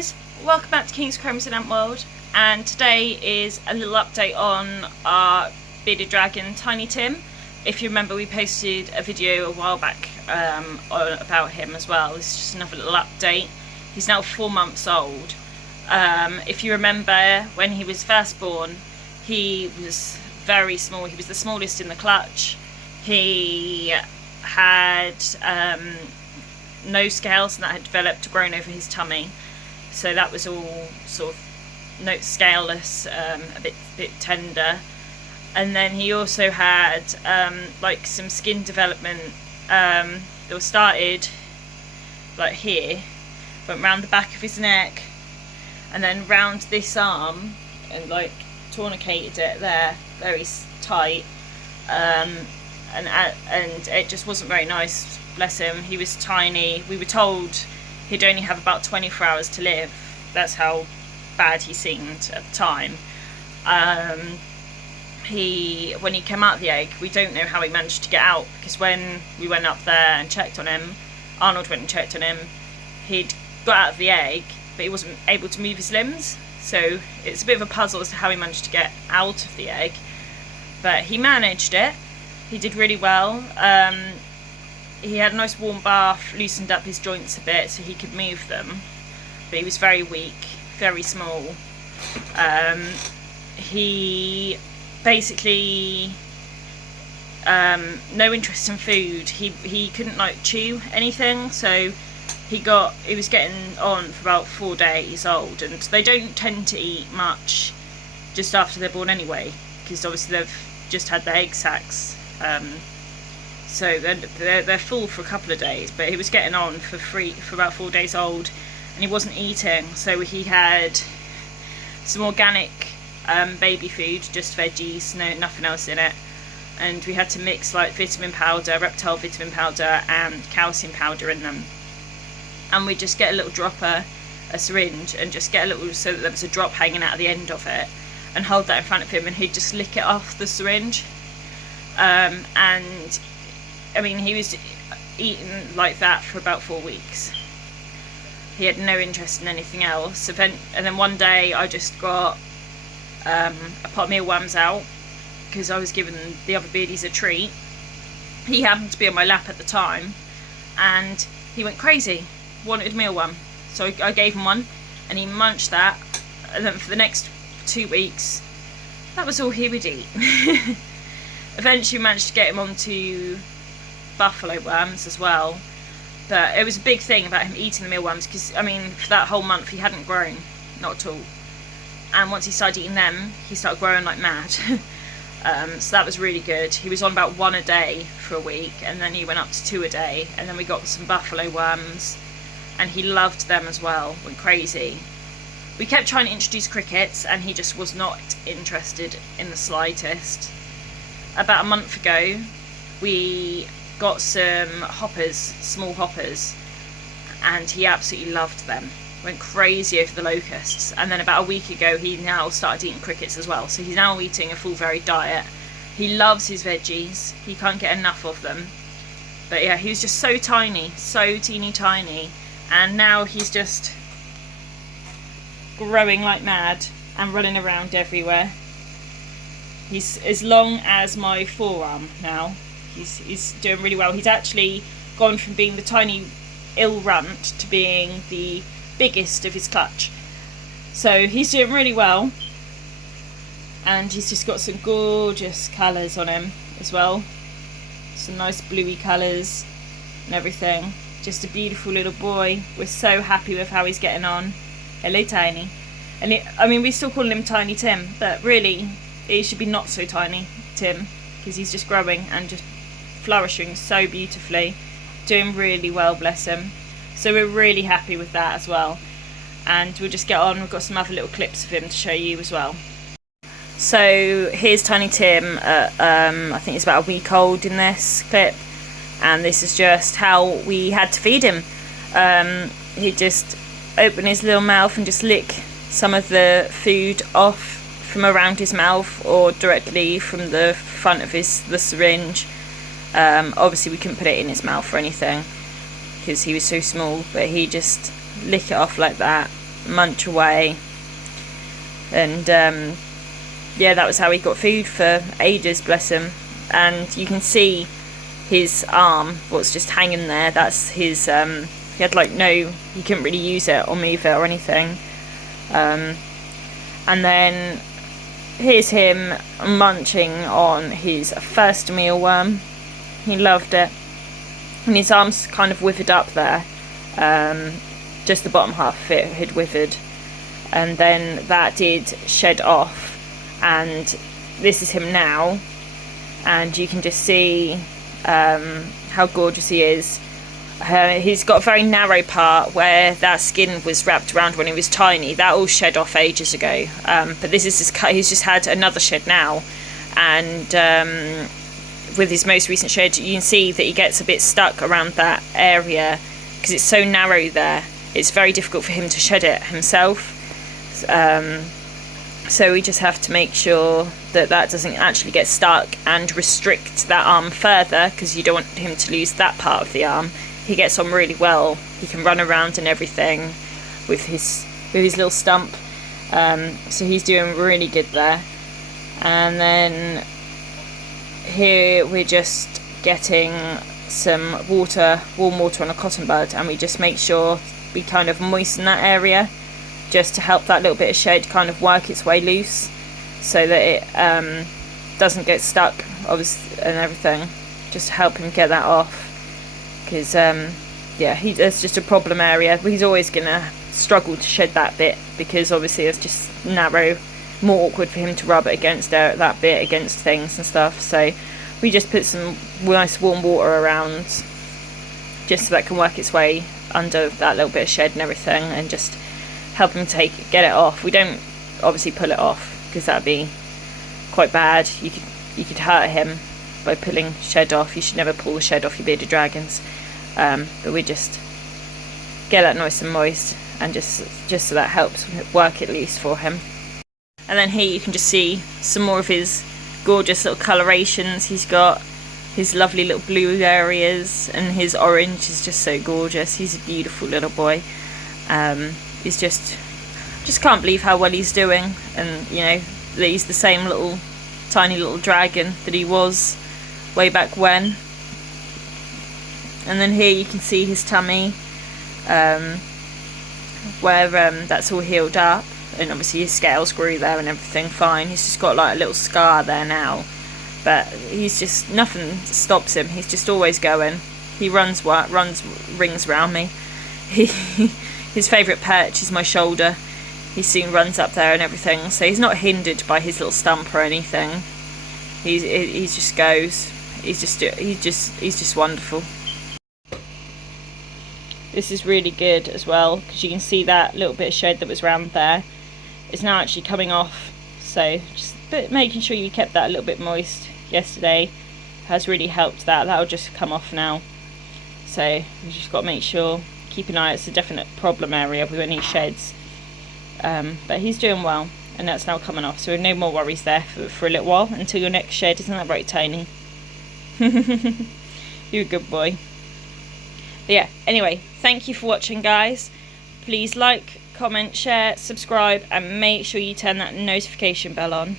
guys, welcome back to King's Crimson Ant World, and today is a little update on our bearded dragon Tiny Tim. If you remember, we posted a video a while back about him as well. This is just another little update. He's now 4 months old. If you remember, when he was first born, he was very small. He was the smallest in the clutch. He had no scales, and that had developed, grown over his tummy, so that was all sort of no scaleless, a bit tender. And then he also had like some skin development that was started like here, went round the back of his neck and then round this arm and like tourniqueted it there very tight, and it just wasn't very nice. Bless him, he was tiny. We were told he'd only have about 24 hours to live. That's how bad he seemed at the time. When he came out of the egg, we don't know how he managed to get out, because when we went up there and checked on him, Arnold went and checked on him, he'd got out of the egg, but he wasn't able to move his limbs. So it's a bit of a puzzle as to how he managed to get out of the egg. But he managed it. He did really well. He had a nice warm bath, loosened up his joints a bit so he could move them, but he was very weak, very small. He basically no interest in food. He couldn't like chew anything, so he was getting on for about 4 days old, and they don't tend to eat much just after they're born anyway, because obviously they've just had their egg sacs. So they're full for a couple of days, but he was getting on for about 4 days old, and he wasn't eating. So he had some organic baby food, just veggies, nothing else in it, and we had to mix like vitamin powder, reptile vitamin powder and calcium powder in them, and we just get a little dropper, a syringe, and just get a little, so that there was a drop hanging out of the end of it, and hold that in front of him, and he'd just lick it off the syringe. And I mean, he was eating like that for about 4 weeks. He had no interest in anything else. And then one day I just got a pot of mealworms out, because I was giving the other beardies a treat. He happened to be on my lap at the time, and he went crazy, wanted a mealworm. So I gave him one, and he munched that, and then for the next 2 weeks, that was all he would eat. Eventually we managed to get him onto buffalo worms as well, but it was a big thing about him eating the mealworms, because I mean, for that whole month he hadn't grown, not at all, and once he started eating them, he started growing like mad. So that was really good. He was on about 1 a day for a week, and then he went up to 2 a day, and then we got some buffalo worms, and he loved them as well, went crazy. We kept trying to introduce crickets, and he just was not interested in the slightest. About a month ago, we got some hoppers, small hoppers, and he absolutely loved them. Went crazy over the locusts. And then about a week ago, he now started eating crickets as well. So he's now eating a full varied diet. He loves his veggies. He can't get enough of them. But yeah, he was just so tiny, so teeny tiny. And now he's just growing like mad and running around everywhere. He's as long as my forearm now. He's doing really well. He's actually gone from being the tiny ill runt to being the biggest of his clutch. So he's doing really well. And he's just got some gorgeous colours on him as well. Some nice bluey colours and everything. Just a beautiful little boy. We're so happy with how he's getting on. Hello, Tiny. And I mean, we still call him Tiny Tim, but really it should be not so tiny Tim, because he's just growing and just flourishing so beautifully, doing really well, bless him. So we're really happy with that as well, and we'll just get on. We've got some other little clips of him to show you as well. So here's Tiny Tim, I think he's about a week old in this clip, and this is just how we had to feed him. He'd just open his little mouth and just lick some of the food off from around his mouth, or directly from the front of the syringe. Obviously we couldn't put it in his mouth or anything, because he was so small, but he just lick it off like that munch away. And yeah, that was how he got food for ages, bless him. And you can see his arm, what's just hanging there, that's his, he had like he couldn't really use it or move it or anything. And then here's him munching on his first mealworm. He loved it. And his arm's kind of withered up there. Just the bottom half of it had withered. And then that did shed off. And this is him now. And you can just see how gorgeous he is. He's got a very narrow part where that skin was wrapped around when he was tiny. That all shed off ages ago. But this is he's just had another shed now. And with his most recent shed, you can see that he gets a bit stuck around that area because it's so narrow there. It's very difficult for him to shed it himself. So we just have to make sure that doesn't actually get stuck and restrict that arm further, because you don't want him to lose that part of the arm. He gets on really well. He can run around and everything with his little stump. So he's doing really good there. And then here we're just getting some water, warm water on a cotton bud, and we just make sure we kind of moisten that area just to help that little bit of shed kind of work its way loose, so that it doesn't get stuck, obviously, and everything. Just to help him get that off, because yeah, it's just a problem area. He's always gonna struggle to shed that bit, because obviously it's just narrow, more awkward for him to rub it against that bit against things and stuff. So we just put some nice warm water around, just so that can work its way under that little bit of shed and everything, and just help him get it off. We don't obviously pull it off, because that'd be quite bad. You could hurt him by pulling shed off. You should never pull the shed off your bearded dragons. But we just get that nice and moist, and just so that helps work it loose for him. And then here you can just see some more of his gorgeous little colorations. He's got his lovely little blue areas, and his orange is just so gorgeous. He's a beautiful little boy. He's just can't believe how well he's doing, and you know that he's the same little tiny little dragon that he was way back when. And then here you can see his tummy, where that's all healed up, and obviously his scales grew there and everything fine. He's just got like a little scar there now, but he's just, nothing stops him. He's just always going. He runs rings around me. His favourite perch is my shoulder. He soon runs up there and everything, so he's not hindered by his little stump or anything. He just goes. He's just wonderful. This is really good as well, because you can see that little bit of shed that was round there is now actually coming off. So just making sure you kept that a little bit moist yesterday has really helped that. That'll just come off now. So you just got to make sure, keep an eye. It's a definite problem area with any sheds. But he's doing well, and that's now coming off. So no more worries there for a little while until your next shed. Isn't that right, Tiny? You're a good boy. But yeah, anyway, thank you for watching, guys. Please like, comment, share, subscribe, and make sure you turn that notification bell on.